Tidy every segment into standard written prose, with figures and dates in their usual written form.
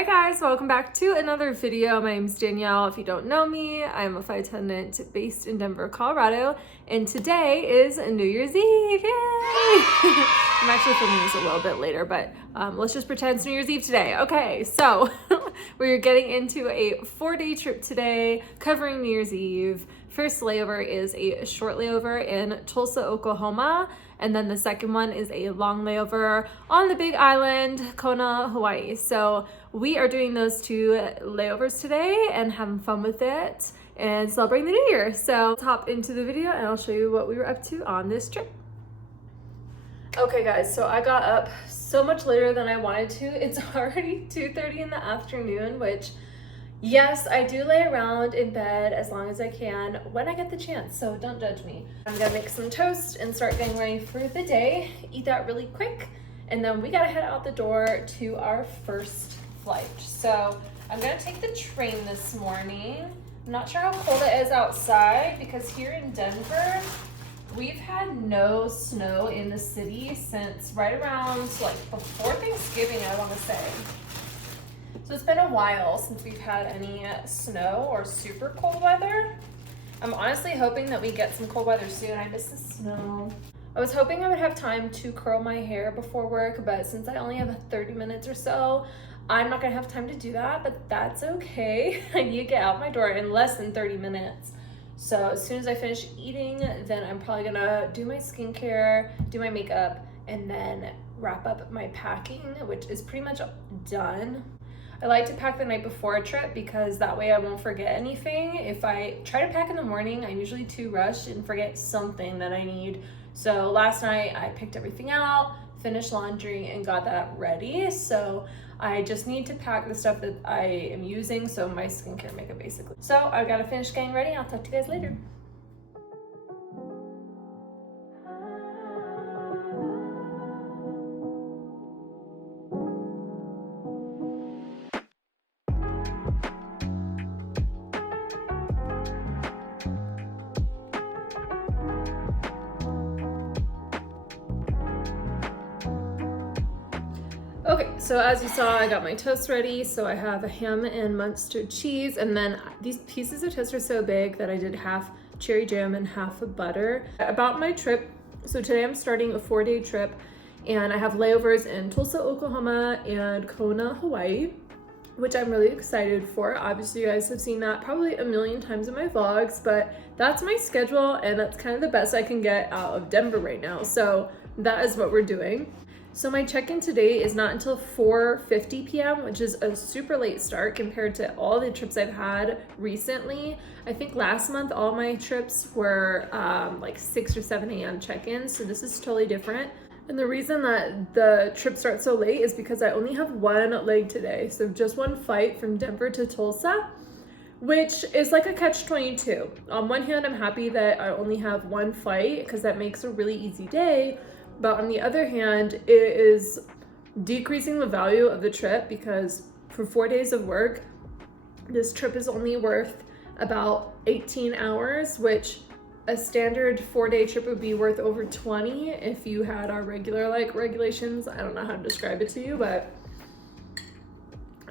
Hi guys, welcome back to another video. My name is Danielle. If you don't know me, I'm a flight attendant based in Denver, Colorado, and today is New Year's Eve. Yay! I'm actually filming this a little bit later, but let's just pretend it's New Year's Eve today. Okay, so we're getting into a 4-day trip today covering New Year's Eve. First layover is a short layover in Tulsa, Oklahoma. And then the second one is a long layover on the big island, Kona, Hawaii. So we are doing those two layovers today and having fun with it and celebrating the new year. So let's hop into the video and I'll show you what we were up to on this trip. Okay guys, so I got up so much later than I wanted to. It's already 2:30 in the afternoon, which yes, I do lay around in bed as long as I can when I get the chance, so don't judge me. I'm gonna make some toast and start getting ready for the day, eat that really quick, and then we gotta head out the door to our first flight. So I'm gonna take the train this morning. I'm not sure how cold it is outside because here in Denver, we've had no snow in the city since right around like before Thanksgiving, I wanna say. So it's been a while since we've had any snow or super cold weather. I'm honestly hoping that we get some cold weather soon. I miss the snow. I was hoping I would have time to curl my hair before work, but since I only have 30 minutes or so, I'm not gonna have time to do that, but that's okay. I need to get out my door in less than 30 minutes. So as soon as I finish eating, then I'm probably gonna do my skincare, do my makeup, and then wrap up my packing, which is pretty much done. I like to pack the night before a trip because that way I won't forget anything. If I try to pack in the morning, I'm usually too rushed and forget something that I need. So last night I picked everything out, finished laundry, and got that ready. So I just need to pack the stuff that I am using, so my skincare makeup basically. So I gotta finish getting ready. I'll talk to you guys later. Okay, so as you saw, I got my toast ready. So I have a ham and mustard cheese, and then these pieces of toast are so big that I did half cherry jam and half of butter. About my trip, so today I'm starting a 4-day trip, and I have layovers in Tulsa, Oklahoma, and Kona, Hawaii, which I'm really excited for. Obviously, you guys have seen that probably a million times in my vlogs, but that's my schedule, and that's kind of the best I can get out of Denver right now. So that is what we're doing. So my check-in today is not until 4:50 p.m., which is a super late start compared to all the trips I've had recently. I think last month all my trips were like 6 or 7 a.m. check-ins, so this is totally different. And the reason that the trip starts so late is because I only have one leg today, so just one flight from Denver to Tulsa, which is like a catch-22. On one hand, I'm happy that I only have one flight because that makes a really easy day. But on the other hand, it is decreasing the value of the trip because for 4 days of work, this trip is only worth about 18 hours, which a standard 4-day trip would be worth over 20 if you had our regular like regulations. I don't know how to describe it to you, but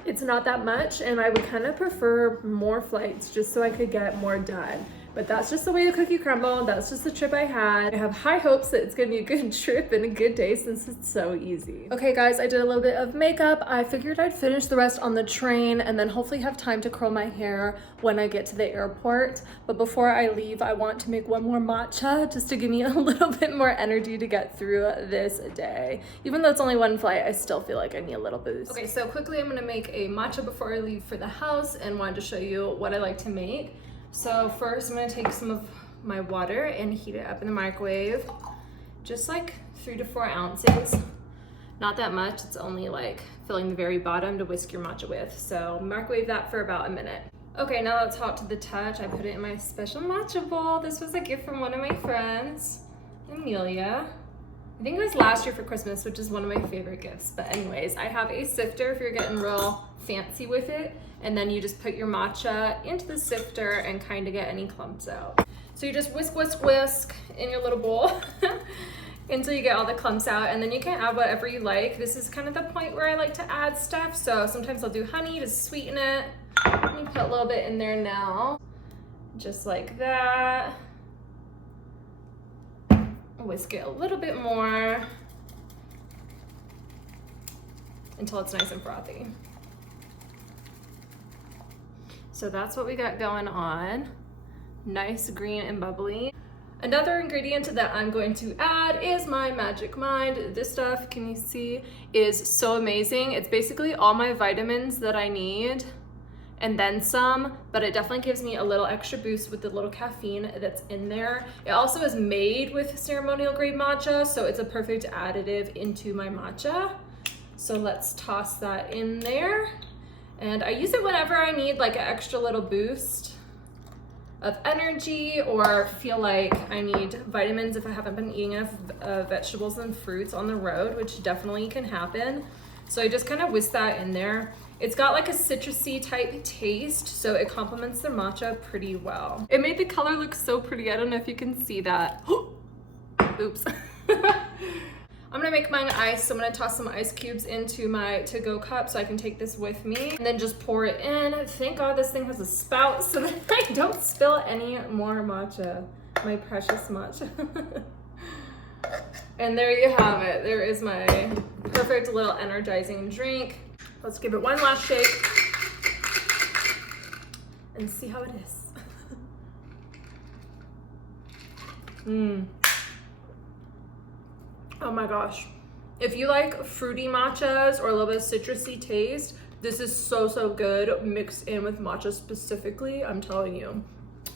it's not that much, and I would kind of prefer more flights just so I could get more done. But that's just the way the cookie crumbled. That's just the trip I had. I have high hopes that it's gonna be a good trip and a good day since it's so easy. Okay guys, I did a little bit of makeup. I figured I'd finish the rest on the train and then hopefully have time to curl my hair when I get to the airport. But before I leave, I want to make one more matcha just to give me a little bit more energy to get through this day. Even though it's only one flight, I still feel like I need a little boost. Okay, so quickly I'm gonna make a matcha before I leave for the house and wanted to show you what I like to make. So first I'm gonna take some of my water and heat it up in the microwave, just like 3 to 4 ounces. Not that much, it's only like filling the very bottom to whisk your matcha with. So microwave that for about a minute. Okay, now that's hot to the touch. I put it in my special matcha bowl. This was a gift from one of my friends, Amelia. I think it was last year for Christmas, which is one of my favorite gifts. But anyways, I have a sifter if you're getting real fancy with it. And then you just put your matcha into the sifter and kind of get any clumps out. So you just whisk, whisk, whisk in your little bowl. until you get all the clumps out, and then you can add whatever you like. This is kind of the point where I like to add stuff, so sometimes I'll do honey to sweeten it. Let me put a little bit in there now, just like that. Whisk it a little bit more until it's nice and frothy. So that's what we got going on. Nice green and bubbly. Another ingredient that I'm going to add is my Magic Mind. This stuff, can you see, is so amazing. It's basically all my vitamins that I need and then some, but it definitely gives me a little extra boost with the little caffeine that's in there. It also is made with ceremonial grade matcha, so it's a perfect additive into my matcha. So let's toss that in there. And I use it whenever I need like an extra little boost of energy or feel like I need vitamins if I haven't been eating enough vegetables and fruits on the road, which definitely can happen. So I just kind of whisk that in there. It's got like a citrusy type taste, so it complements the matcha pretty well. It made the color look so pretty. I don't know if you can see that. Oops. I'm gonna make mine ice, so I'm gonna toss some ice cubes into my to-go cup so I can take this with me and then just pour it in. Thank God this thing has a spout so that I don't spill any more matcha, my precious matcha. And there you have it. There is my perfect little energizing drink. Let's give it one last shake and see how it is. Oh my gosh. If you like fruity matchas or a little bit of citrusy taste, this is so good mixed in with matcha specifically, I'm telling you.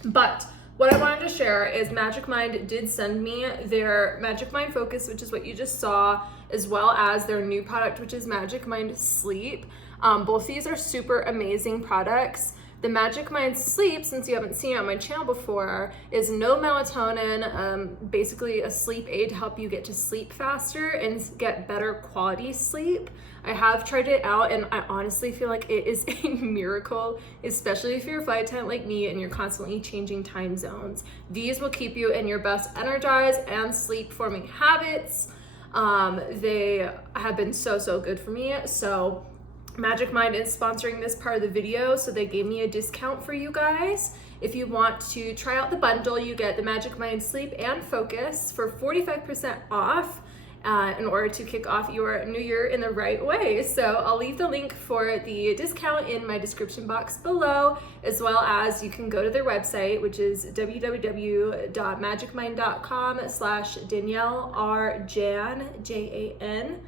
But what I wanted to share is Magic Mind did send me their Magic Mind Focus, which is what you just saw, as well as their new product, which is Magic Mind Sleep. Both these are super amazing products. The Magic Mind Sleep, since you haven't seen it on my channel before, is no melatonin, basically a sleep aid to help you get to sleep faster and get better quality sleep. I have tried it out and I honestly feel like it is a miracle, especially if you're a flight attendant like me and you're constantly changing time zones. These will keep you in your best energized and sleep forming habits. They have been so good for me. So Magic Mind is sponsoring this part of the video, so they gave me a discount for you guys. If you want to try out the bundle, you get the Magic Mind Sleep and Focus for 45% off in order to kick off your new year in the right way. So I'll leave the link for the discount in my description box below, as well as you can go to their website, which is www.magicmind.com/DanielleRJan, Jan,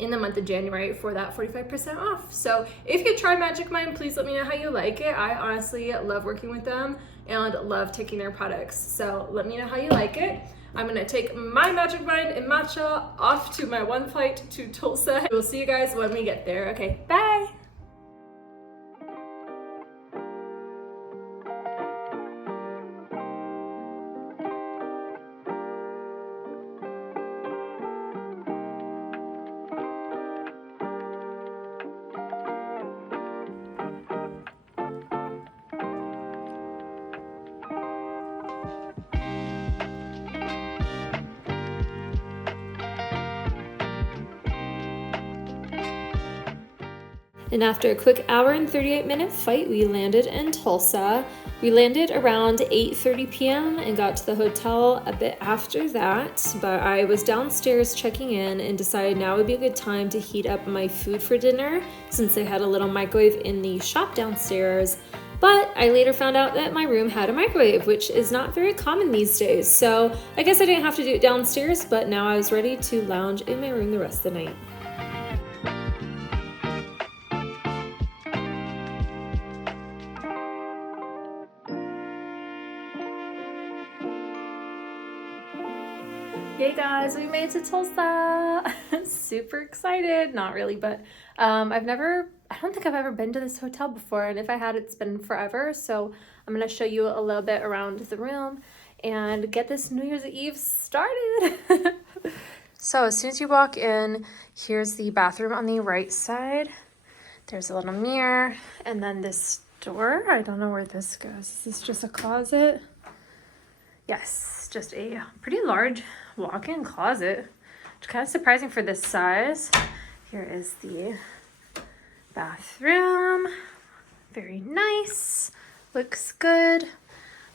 in the month of January for that 45% off. So if you try Magic Mind, please let me know how you like it. I honestly love working with them and love taking their products. So let me know how you like it. I'm gonna take my Magic Mind and matcha off to my one flight to Tulsa. We'll see you guys when we get there. Okay, bye. And after a quick hour and 38-minute flight, we landed in Tulsa. We landed around 8:30 p.m. and got to the hotel a bit after that, but I was downstairs checking in and decided now would be a good time to heat up my food for dinner since they had a little microwave in the shop downstairs. But I later found out that my room had a microwave, which is not very common these days. So I guess I didn't have to do it downstairs, but now I was ready to lounge in my room the rest of the night. Hey guys, we made it to Tulsa. Super excited. Not really, but I don't think I've ever been to this hotel before, and if I had, it's been forever. So I'm gonna show you a little bit around the room and get this New Year's Eve started. So as soon as you walk in, here's the bathroom on the right side. There's a little mirror, and then this door. I don't know where this goes. Is this just a closet? Yes, just a pretty large walk-in closet. It's kind of surprising for this size. Here is the bathroom. Very nice. Looks good.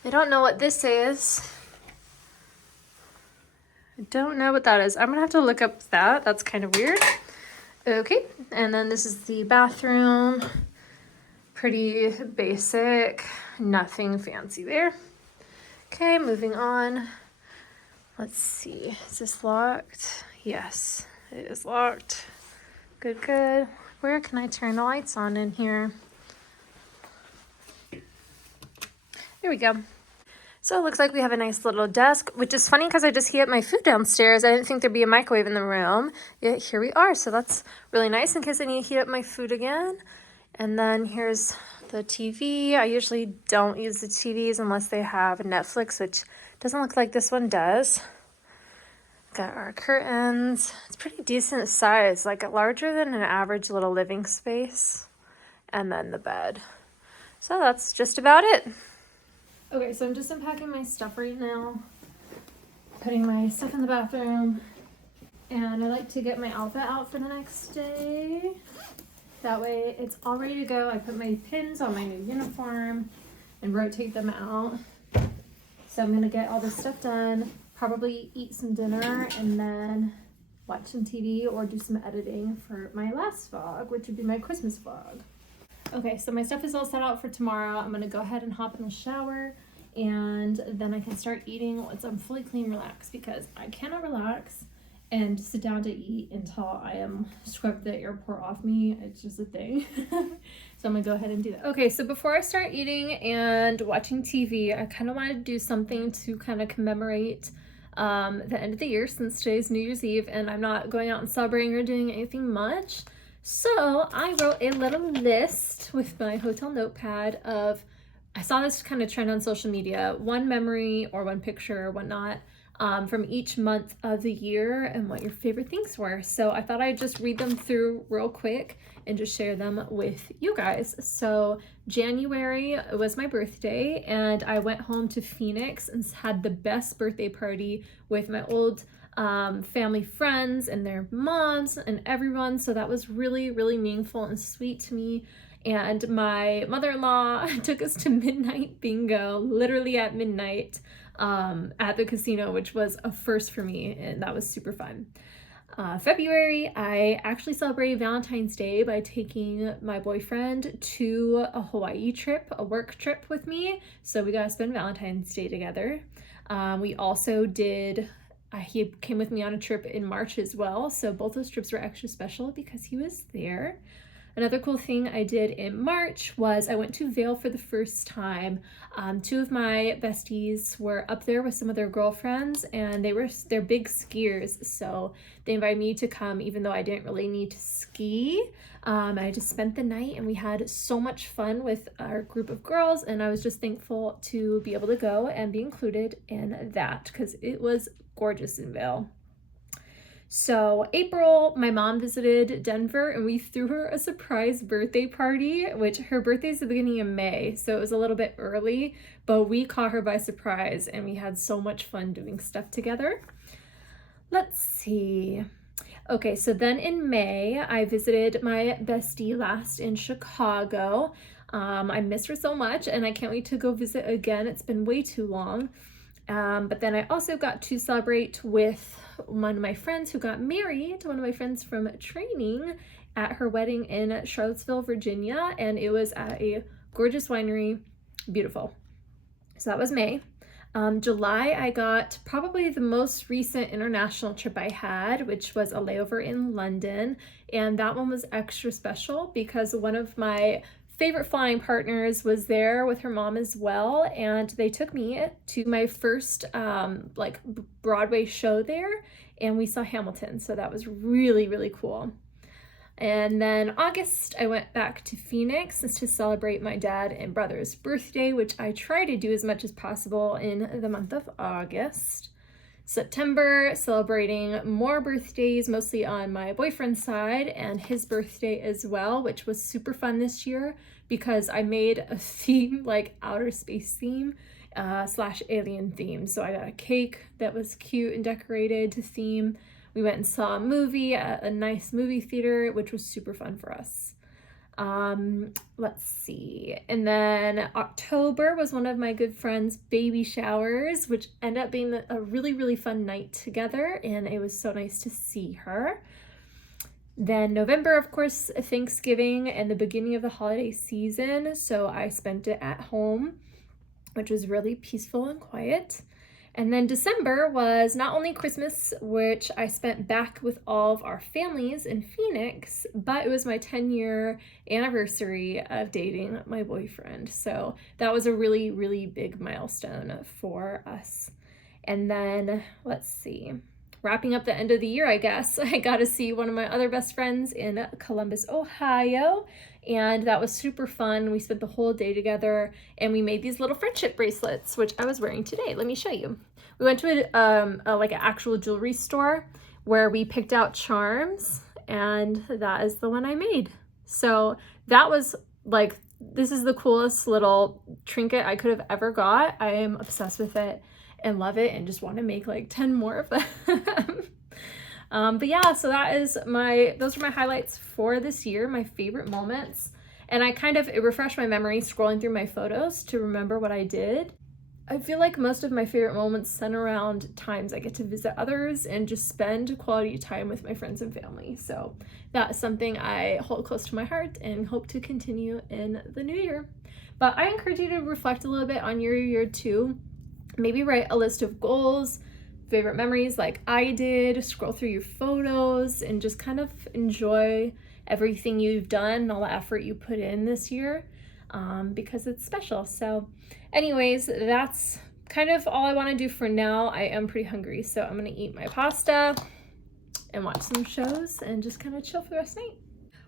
I don't know what this is. I don't know what that is. I'm gonna have to look up that. That's kind of weird. Okay, and then this is the bathroom. Pretty basic, nothing fancy there. Okay, moving on. Let's see, is this locked? Yes, it is locked. Good, good. Where can I turn the lights on in here? There we go. So it looks like we have a nice little desk, which is funny because I just heated my food downstairs. I didn't think there'd be a microwave in the room. Yet here we are. So that's really nice in case I need to heat up my food again. And then here's the TV. I usually don't use the TVs unless they have Netflix, which doesn't look like this one does. Got our curtains. It's pretty decent size, like larger than an average little living space. And then the bed. So that's just about it. Okay, so I'm just unpacking my stuff right now, putting my stuff in the bathroom, and I like to get my outfit out for the next day. That way it's all ready to go. I put my pins on my new uniform and rotate them out. So I'm gonna get all this stuff done, probably eat some dinner, and then watch some TV or do some editing for my last vlog, which would be my Christmas vlog. Okay, so my stuff is all set out for tomorrow. I'm gonna go ahead and hop in the shower, and then I can start eating once I'm fully clean, relaxed, because I cannot relax and sit down to eat until I am scrubbed the airport off me. It's just a thing. So I'm gonna go ahead and do that. Okay, so before I start eating and watching TV, I kind of wanted to do something to kind of commemorate the end of the year, since today's New Year's Eve and I'm not going out and celebrating or doing anything much. So I wrote a little list with my hotel notepad of, I saw this kind of trend on social media, one memory or one picture or whatnot from each month of the year and what your favorite things were. So I thought I'd just read them through real quick and just share them with you guys. So January was my birthday, and I went home to Phoenix and had the best birthday party with my old family friends and their moms and everyone. So that was really, really meaningful and sweet to me. And my mother-in-law took us to midnight bingo, literally at midnight, at the casino, which was a first for me, and that was super fun. February, I actually celebrated Valentine's Day by taking my boyfriend to a Hawaii trip, a work trip with me. So we got to spend Valentine's Day together. We also did he came with me on a trip in March as well, so both those trips were extra special because he was there. Another cool thing I did in March was I went to Vail for the first time. Two of my besties were up there with some of their girlfriends, and they're big skiers, so they invited me to come even though I didn't really need to ski. I just spent the night and we had so much fun with our group of girls, and I was just thankful to be able to go and be included in that because it was gorgeous in Vail. So April, my mom visited Denver and we threw her a surprise birthday party, which her birthday is the beginning of May, so it was a little bit early, but we caught her by surprise and we had so much fun doing stuff together. Let's see. Okay, so then in May, I visited my bestie last in Chicago. I miss her so much and I can't wait to go visit again. It's been way too long. But then I also got to celebrate with one of my friends who got married, one of my friends from training, at her wedding in Charlottesville, Virginia, and it was at a gorgeous winery, beautiful. So that was May. July, I got probably the most recent international trip I had, which was a layover in London, and that one was extra special because one of my favorite flying partners was there with her mom as well, and they took me to my first Broadway show there, and we saw Hamilton, so that was really, really cool. And then August, I went back to Phoenix to celebrate my dad and brother's birthday, which I try to do as much as possible in the month of August. September, celebrating more birthdays, mostly on my boyfriend's side, and his birthday as well, which was super fun this year because I made a theme, like outer space theme / alien theme. So I got a cake that was cute and decorated to theme We went and saw a movie at a nice movie theater, which was super fun for us. Let's see. And then October was one of my good friends' baby showers, which ended up being a really, really fun night together. And it was so nice to see her. Then November, of course, Thanksgiving and the beginning of the holiday season. So I spent it at home, which was really peaceful and quiet. And then December was not only Christmas, which I spent back with all of our families in Phoenix, but it was my 10-year anniversary of dating my boyfriend. So that was a really, really big milestone for us. And then, let's see, wrapping up the end of the year, I guess, I got to see one of my other best friends in Columbus, Ohio. And that was super fun. We spent the whole day together and we made these little friendship bracelets, which I was wearing today. Let me show you. We went to like an actual jewelry store where we picked out charms, and that is the one I made. So that was like, this is the coolest little trinket I could have ever got. I am obsessed with it and love it and just want to make like 10 more of them. But yeah, so those are my highlights for this year, my favorite moments. And it refreshed my memory scrolling through my photos to remember what I did. I feel like most of my favorite moments center around times I get to visit others and just spend quality time with my friends and family. So that is something I hold close to my heart and hope to continue in the new year. But I encourage you to reflect a little bit on your year too. Maybe write a list of goals, favorite memories like I did, scroll through your photos and just kind of enjoy everything you've done and all the effort you put in this year, because it's special. So anyways, that's kind of all I want to do for now. I am pretty hungry, so I'm going to eat my pasta and watch some shows and just kind of chill for the rest of the night.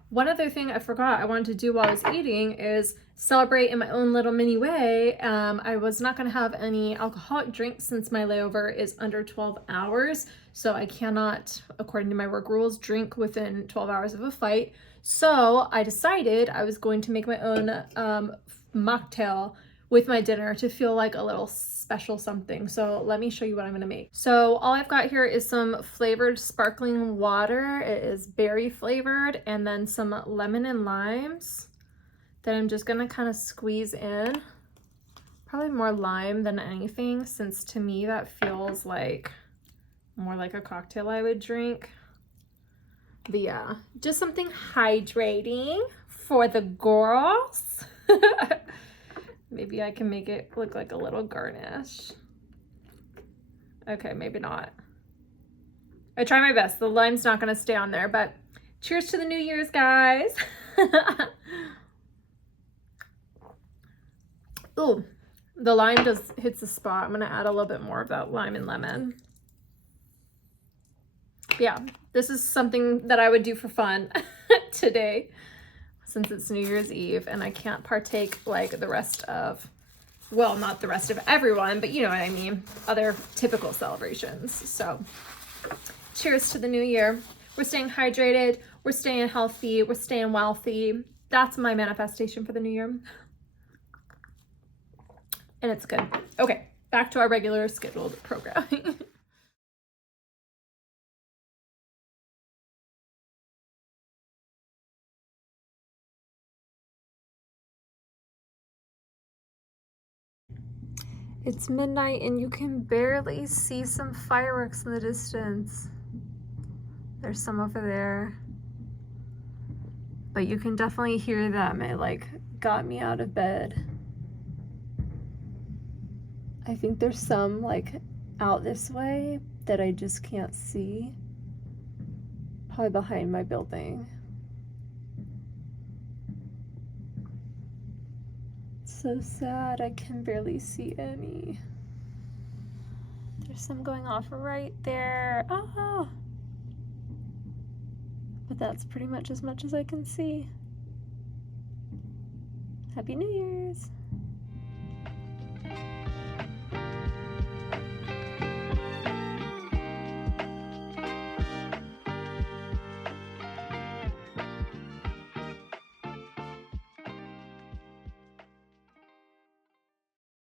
One other thing I forgot I wanted to do while I was eating is celebrate in my own little mini way. I was not going to have any alcoholic drinks since my layover is under 12 hours. So I cannot, according to my work rules, drink within 12 hours of a flight. So I decided I was going to make my own mocktail with my dinner to feel like a little special something. So let me show you what I'm gonna make. So all I've got here is some flavored sparkling water. It is berry flavored, and then some lemon and limes that I'm just gonna kind of squeeze in. Probably more lime than anything, since to me that feels like more like a cocktail I would drink. But yeah, just something hydrating for the girls. Maybe I can make it look like a little garnish. Okay, maybe not. I try my best. The lime's not gonna stay on there, but cheers to the New Year's, guys. Ooh, the lime just hits the spot. I'm gonna add a little bit more of that lime and lemon. Yeah, this is something that I would do for fun today, since it's New Year's Eve and I can't partake like the rest of, well, not the rest of everyone, but you know what I mean, other typical celebrations. So cheers to the new year. We're staying hydrated, we're staying healthy, we're staying wealthy. That's my manifestation for the new year. And it's good. Okay, back to our regular scheduled programming. It's midnight and you can barely see some fireworks in the distance. There's some over there. But you can definitely hear them. It like got me out of bed. I think there's some like out this way that I just can't see. Probably behind my building. So sad, I can barely see any. There's some going off right there. Ah! But that's pretty much as I can see. Happy New Year's!